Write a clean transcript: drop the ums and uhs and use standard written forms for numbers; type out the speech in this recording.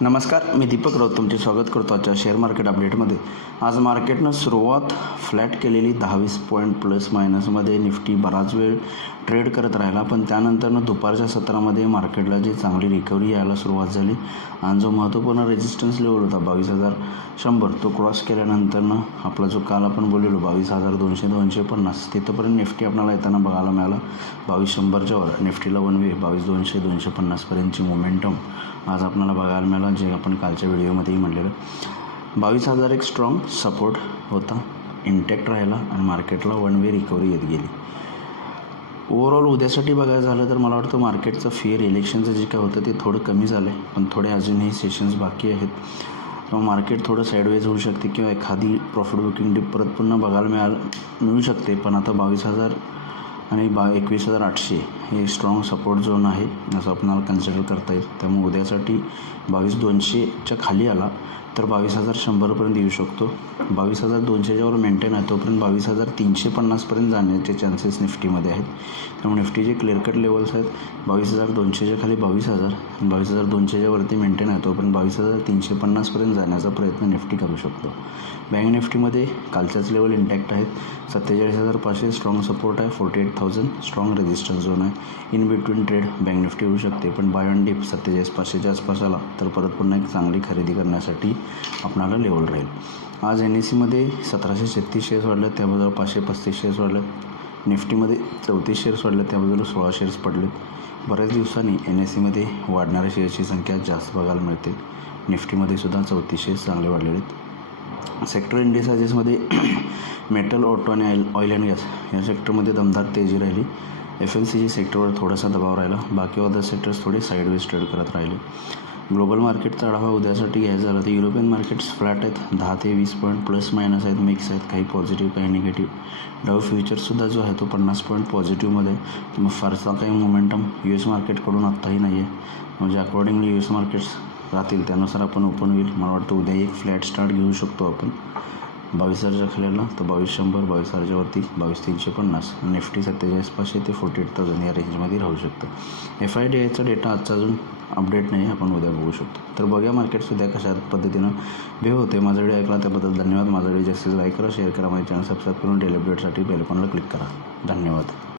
नमस्कार, मी दीपक राऊत तुमचे स्वागत करतो आजच्या शेअर मार्केट अपडेटमध्ये. आज मार्केटनं सुरुवात फ्लॅट केलेली 10-20 पॉईंट प्लस मायनसमध्ये. निफ्टी बराच वेळ ट्रेड करत राहिला, पण त्यानंतरनं दुपारच्या सत्रामध्ये मार्केटला जी चांगली रिकव्हरी यायला सुरुवात झाली आणि जो महत्त्वपूर्ण रेजिस्टन्स लेवल होता 22,100 तो क्रॉस केल्यानंतरनं आपला जो काल आपण बोललेलो 22,200-250 तिथंपर्यंत निफ्टी आपल्याला येताना बघायला मिळाला. 22,100च्या वर निफ्टीला वन वे 22,200-250पर्यंतची मोमेंटम आज आपल्याला बघायला मिळाला, जे आपण कालच्या व्हिडिओमध्येही म्हटलेलं. 22,000 एक स्ट्रॉंग सपोर्ट होता, इंटॅक्ट राहिला आणि मार्केटला वन वे रिकव्हरी येत गेली. ओव्हरऑल उद्यासाठी बघायचं झालं तर मला वाटतं मार्केटचं फिअर इलेक्शनचं जे काय होतं ते थोडं कमी झालं आहे, पण थोडे अजूनही सेशन्स बाकी आहेत. तेव्हा मार्केट थोडं साईडवेज होऊ शकते किंवा एखादी प्रॉफिट बुकिंग डिप परत पुन्हा बघायला मिळू शकते. पण आता 22,000 आणि 21,800 हे स्ट्रॉंग सपोर्ट झोन आहे असं आपल्याला कन्सिडर करता येईल. त्यामुळे उद्यासाठी 22,200च्या खाली आला तर 22,100पर्यंत येऊ शकतो. 22,200च्या वर मेंटेन आहे तोपर्यंत 22,350पर्यंत जाण्याचे चान्सेस निफ्टीमध्ये आहेत. त्यामुळे निफ्टीचे क्लिअर कट लेवल्स आहेत 22,200च्या खाली 22,000, 22,200च्या वरती मेंटेन आहे तोपर्यंत 22,350पर्यंत जाण्याचा प्रयत्न निफ्टी करू शकतो. बँक निफ्टीमध्ये कालच्याच लेवल इंटॅक्ट आहेत. 47,500 स्ट्रॉंग सपोर्ट आहे, 48,000 स्ट्रॉंग रेजिस्टन्स झोन आहे. In between trade bank Nifty होऊ शकते, पण बाय ऑन डिप 47,500च्या आसपास आला तर परत पुन्हा एक चांगली खरेदी करण्यासाठी आपणाला लेवल राहील. आज NSEमध्ये 1,736 शेअर्स वाढले, त्याबद्दल 535 शेअर्स वाढले. निफ्टीमध्ये 34 शेअर्स वाढले, त्याबद्दल 16 शेअर्स पडले. बऱ्याच दिवसांनी NSEमध्ये वाढणाऱ्या शेअर्सची संख्या जास्त बघायला मिळते. निफ्टीमध्ये सुद्धा 34 शेअर्स चांगले वाढलेले आहेत. सेक्टर इंडिसायजेसमध्ये मेटल, ऑटो आणि ऑइल अँड गॅस या सेक्टरमध्ये दमदार तेजी राहिली. FMCG सेक्टरवर थोडासा दबाव राहिला. बाकी अदर सेक्टर्स थोडे साईडवेज ट्रेड करत राहिले. ग्लोबल मार्केटचा आढावा उद्यासाठी घ्यायचा झाला तर युरोपियन मार्केट्स फ्लॅट आहेत, 10 ते 20 पॉईंट प्लस मायनस आहेत, मिक्स आहेत, काही पॉझिटिव्ह काही निगेटिव्ह. डाव फ्युचर्ससुद्धा जो आहे तो 50 पॉईंट पॉझिटिव्हमध्ये आहे. मग फारसा काही मोमेंटम US मार्केटकडून आत्ताही नाही आहे. म्हणजे अकॉर्डिंगली US मार्केट्स राहतील त्यानुसार आपण ओपन होईल. मला वाटतं उद्या एक फ्लॅट स्टार्ट घेऊ शकतो आपण 22,000च्या खाली आला तर 22,100, 22,000च्या वरती 22,350. निफ्टी 47,500 ते 48,000 या रेंजमध्ये राहू शकतं. FIDIचा डेटा आजचा अजून अपडेट नाही, आपण उद्या बघू शकतो. तर बघा मार्केट्स उद्या कशा पद्धतीनं बिहेव होते. माझा व्हिडिओ ऐकला त्याबद्दल धन्यवाद. माझा व्हिडिओ जास्तीत लाईक करा, शेअर करा, माझे चॅनल सबस्क्राईब करून डेली अपडेटसाठी बेल आयकॉनला क्लिक करा. धन्यवाद.